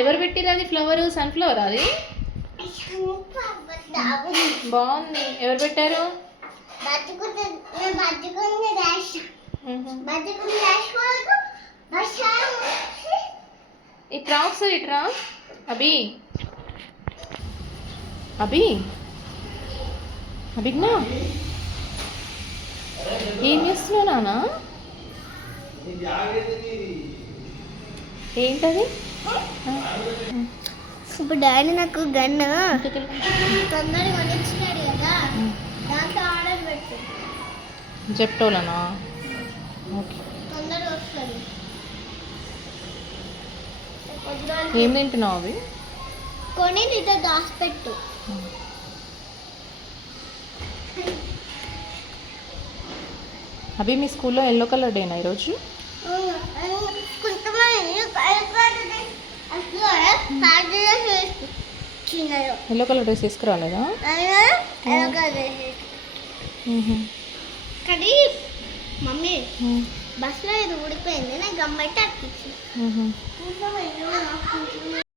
ఎవరు పెట్టిరు అది ఫ్లవర్? సన్ఫ్లవర్ అది బాగుంది. ఎవరు పెట్టారు? ఇట్రా ఒకసారి ఇట్రా. అభి అభి అభిజ్ఞా ఏం చేస్తున్నావు నాన్న? ఏంటది? ఇప్పుడు డాడీ నాకు గన్ను తొందరగా కొనిచ్చినాడు కదా, దాంట్లో ఆర్డర్ పెట్టు. జెప్టోలనా? ఓకే. తొందరగా వస్తుంది. ఏం తింటున్నావు అవి? కొని నీతో దాచిపెట్టు. అభి మీ స్కూల్లో ఎల్లో కలర్ డేనా ఈరోజు? ఎల్లో కలర్ డ్రెస్ తీసుకురాలేదా? కానీ మమ్మీ బస్సులో ఇది ఊడిపోయింది, నాకు గమ్మట్టి అట్టించి